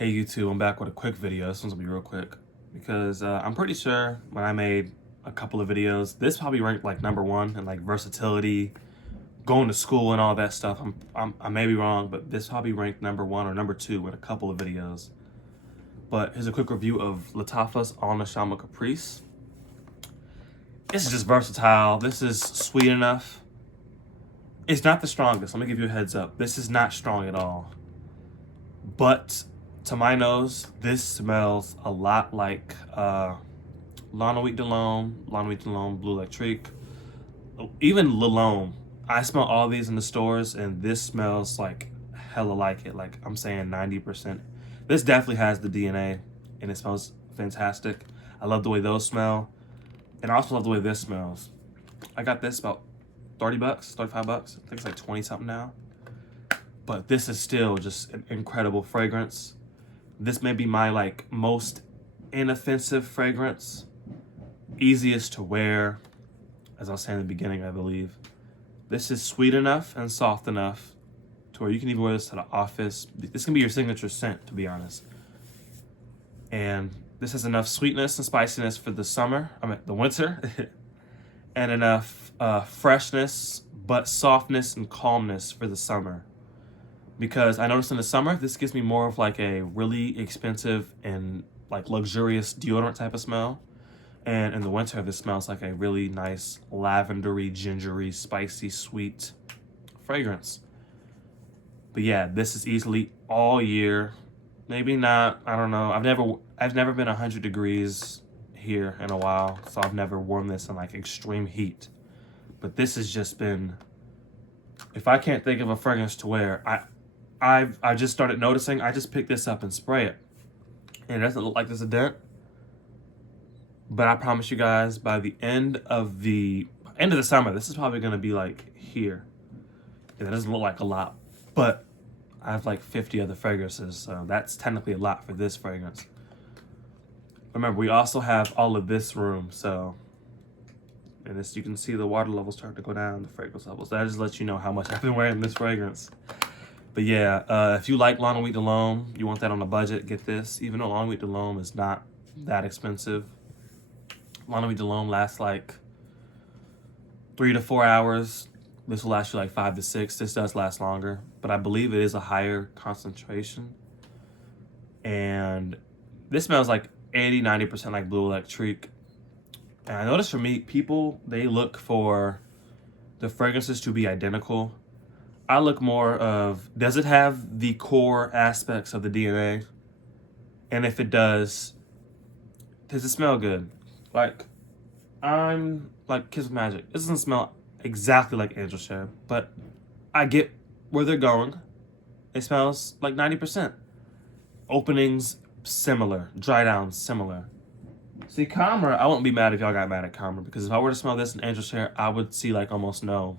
Hey YouTube, I'm back with a quick video. This one's gonna be real quick because I'm pretty sure when I made a couple of videos, this probably ranked like #1 in like versatility, going to school and all that stuff. I may be wrong, but this probably ranked #1 or #2 in a couple of videos. But here's a quick review of Lattafa's Nashama Caprice. This is just versatile. This is sweet enough. It's not the strongest. Let me give you a heads up. This is not strong at all. But to my nose, this smells a lot like Lana Wheat DeLome, Blue Electric, even Lalome. I smell all these in the stores, and this smells like hella like it. Like I'm saying 90%. This definitely has the DNA, and it smells fantastic. I love the way those smell, and I also love the way this smells. I got this about 30 bucks, 35 bucks. I think it's like 20 something now. But this is still just an incredible fragrance. This may be my like most inoffensive fragrance, easiest to wear, as I was saying in the beginning, I believe. This is sweet enough and soft enough to where you can even wear this to the office. This can be your signature scent, to be honest. And this has enough sweetness and spiciness for the summer, the winter, and enough freshness, but softness and calmness for the summer. Because I noticed in the summer, this gives me more of like a really expensive and like luxurious deodorant type of smell. And in the winter, this smells like a really nice lavendery, gingery, spicy, sweet fragrance. But yeah, this is easily all year. Maybe not, I don't know. I've never been 100 degrees here in a while, so I've never worn this in like extreme heat. But this has just been, if I can't think of a fragrance to wear, I just started noticing, I just picked this up and spray it. And it doesn't look like there's a dent. But I promise you guys, by the end of the summer, this is probably gonna be like here. And it doesn't look like a lot, but I have like 50 other fragrances, so that's technically a lot for this fragrance. Remember, we also have all of this room, so, and this, you can see the water levels start to go down, the fragrance levels. That just lets you know how much I've been wearing this fragrance. But yeah, if you like Lana Wheat DeLome, you want that on a budget, get this. Even though Lana Wheat DeLome is not that expensive, Lana Wheat DeLome lasts like 3 to 4 hours. This will last you like 5 to 6. This does last longer, but I believe it is a higher concentration. And this smells like 80-90% like Blue Electric. And I noticed for me, people, they look for the fragrances to be identical. I look more of, does it have the core aspects of the DNA? And if it does it smell good? Like, I'm like Kiss with Magic. It doesn't smell exactly like Angel Share, but I get where they're going. It smells like 90%. Openings, similar. Dry downs, similar. See, Calmer, I wouldn't be mad if y'all got mad at Calmer, because if I were to smell this in Angel Share, I would see like almost no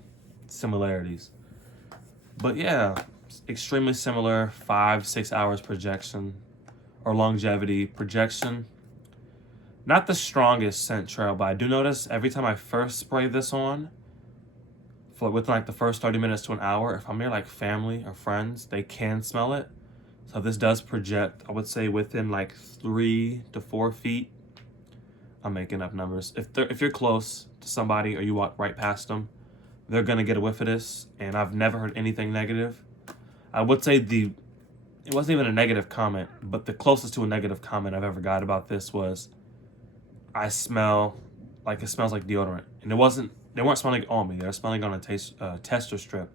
similarities. But yeah, extremely similar, 5-6 hours projection or longevity projection. Not the strongest scent trail, but I do notice every time I first spray this on, for within like the first 30 minutes to an hour, if I'm near like family or friends, they can smell it. So this does project, I would say within like 3 to 4 feet. I'm making up numbers. If you're close to somebody or you walk right past them, they're gonna get a whiff of this, and I've never heard anything negative. I would say it wasn't even a negative comment, but the closest to a negative comment I've ever got about this was, I smell like it smells like deodorant. And they weren't smelling on me, they were smelling on a tester strip.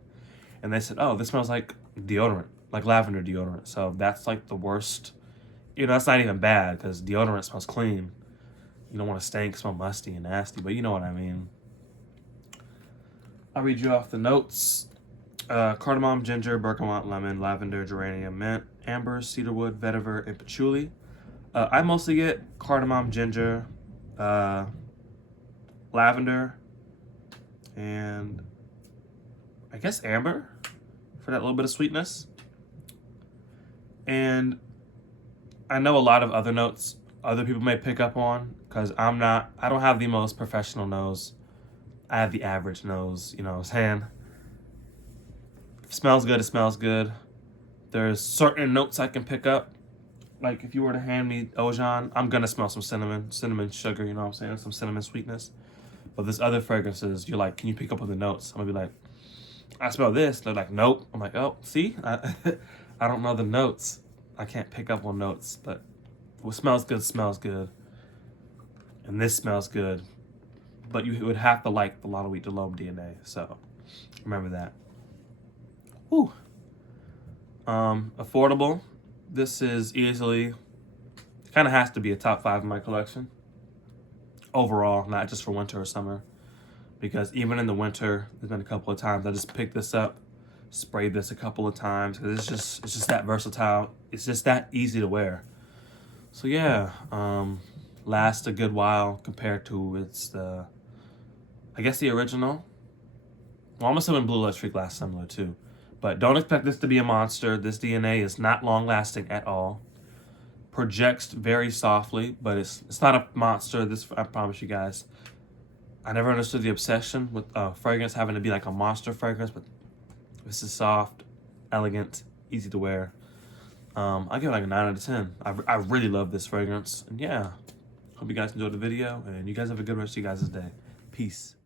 And they said, oh, this smells like deodorant, like lavender deodorant. So that's like the worst. You know, that's not even bad, because deodorant smells clean. You don't want to stink, smell musty and nasty, but you know what I mean. I'll read you off the notes. Cardamom, ginger, bergamot, lemon, lavender, geranium, mint, amber, cedarwood, vetiver, and patchouli. I mostly get cardamom, ginger, lavender, and I guess amber for that little bit of sweetness. And I know a lot of other notes other people may pick up on, because I don't have the most professional nose. I have the average nose, you know what I'm saying? If it smells good, it smells good. There's certain notes I can pick up. like if you were to hand me Ojan, I'm gonna smell some cinnamon sugar, you know what I'm saying? Some cinnamon sweetness. But this other fragrances, you're like, can you pick up on the notes? I'm gonna be like, I smell this. They're like, nope. I'm like, oh, see? I don't know the notes. I can't pick up on notes, but what smells good smells good. And this smells good. But you would have to like the Lana Wheat de L'Homme DNA. So remember that. Whew. Affordable. This is easily, kind of has to be a top 5 in my collection. Overall, not just for winter or summer. Because even in the winter, there's been a couple of times I just picked this up, sprayed this a couple of times. Cause it's just that versatile. It's just that easy to wear. So yeah, lasts a good while compared to I guess the original. Well, I'm assuming Blue Electric lasts similar too. But don't expect this to be a monster. This DNA is not long lasting at all. Projects very softly, but it's not a monster. This, I promise you guys. I never understood the obsession with fragrance having to be like a monster fragrance, but this is soft, elegant, easy to wear. I'll give it like a 9 out of 10. I really love this fragrance. And yeah, hope you guys enjoyed the video, and you guys have a good rest of your guys' day. Peace.